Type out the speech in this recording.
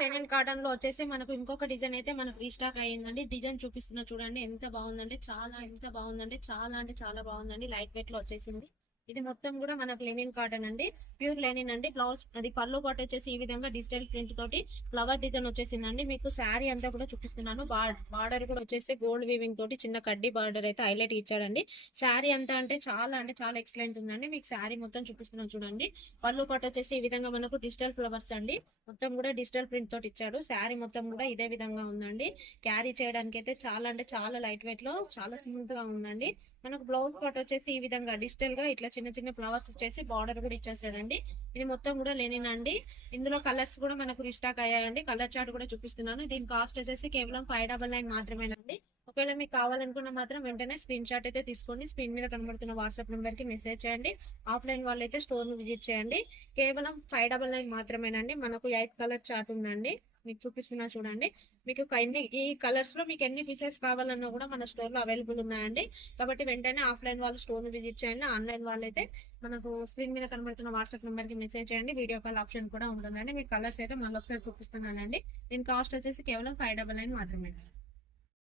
Linen cotton లో వచ్చేసి మనకు ఇంకొక డిజైన్ అయితే మనకు రీస్టాక్ అయ్యిందండి. డిజైన్ చూపిస్తున్నా చూడండి, ఎంత బాగుందంటే చాలా, ఎంత బాగుందంటే చాలా అంటే చాలా బాగుందండి. లైట్ వెయిట్ లో వచ్చేసింది. ఇది మొత్తం కూడా మనకు లెనిన్ కాటన్ అండి, ప్యూర్ లెనిన్ అండి. బ్లౌజ్ అది పళ్ళు పాటు వచ్చేసి ఈ విధంగా డిజిటల్ ప్రింట్ తోటి ఫ్లవర్ డిజైన్ వచ్చేసిందండి. మీకు శారీ అంతా కూడా చూపిస్తున్నాను. బార్డర్ కూడా వచ్చేసి గోల్డ్ వీవింగ్ తోటి చిన్న కడ్డీ బార్డర్ అయితే హైలైట్ ఇచ్చాడండి. శారీ అంతా అంటే చాలా ఎక్సలెంట్ ఉందండి. మీకు శారీ మొత్తం చూపిస్తున్నాను చూడండి. పళ్ళు పాటు వచ్చేసి ఈ విధంగా మనకు డిజిటల్ ఫ్లవర్స్ అండి, మొత్తం కూడా డిజిటల్ ప్రింట్ తోటి ఇచ్చాడు. శారీ మొత్తం కూడా ఇదే విధంగా ఉందండి. క్యారీ చేయడానికి అయితే చాలా అంటే చాలా లైట్ వెయిట్ లో చాలా స్మూత్ గా ఉందండి. మనకు బ్లౌజ్ పార్ట్ వచ్చేసి ఈ విధంగా డిజిటల్ గా ఇట్లా చిన్న చిన్న ఫ్లవర్స్ వచ్చేసి బార్డర్ కూడా ఇచ్చేసాడండి. ఇది మొత్తం కూడా లెనిన్ అండి. ఇందులో కలర్స్ కూడా మనకు రిస్టాక్ అయ్యాయండి. కలర్ చార్ట్ కూడా చూపిస్తున్నాను. దీని కాస్ట్ వచ్చేసి కేవలం 599 మాత్రమేనండి. ఒకవేళ మీకు కావాలనుకున్న మాత్రం వెంటనే స్క్రీన్ షాట్ అయితే తీసుకోండి. స్క్రీన్ మీద కనబడుతున్న వాట్సాప్ నెంబర్ కి మెసేజ్ చేయండి. ఆఫ్లైన్ వాళ్ళు అయితే స్టోర్ ను విజిట్ చేయండి. కేవలం 599 మాత్రమేనండి. మనకు 8 కలర్ చార్ట్ ఉందండి, మీకు చూపిస్తున్నా చూడండి. మీకు ఈ కలర్స్ లో మీకు ఎన్ని పీసెస్ కావాలన్నా కూడా మన స్టోర్ లో అవైలబుల్ ఉన్నాయండి. కాబట్టి వెంటనే ఆఫ్లైన్ వాళ్ళు స్టోర్ ని విజిట్ చేయండి. ఆన్లైన్ వాళ్ళు అయితే మనకు స్క్రీన్ మీద కనబడుతున్న వాట్సాప్ నెంబర్ కి మెసేజ్ చేయండి. వీడియో కాల్ ఆప్షన్ కూడా ఉంటుందండి. మీకు కలర్స్ అయితే మళ్ళీ ఒకసారి చూపిస్తున్నానండి. దీని కాస్ట్ వచ్చేసి కేవలం 599 మాత్రమే.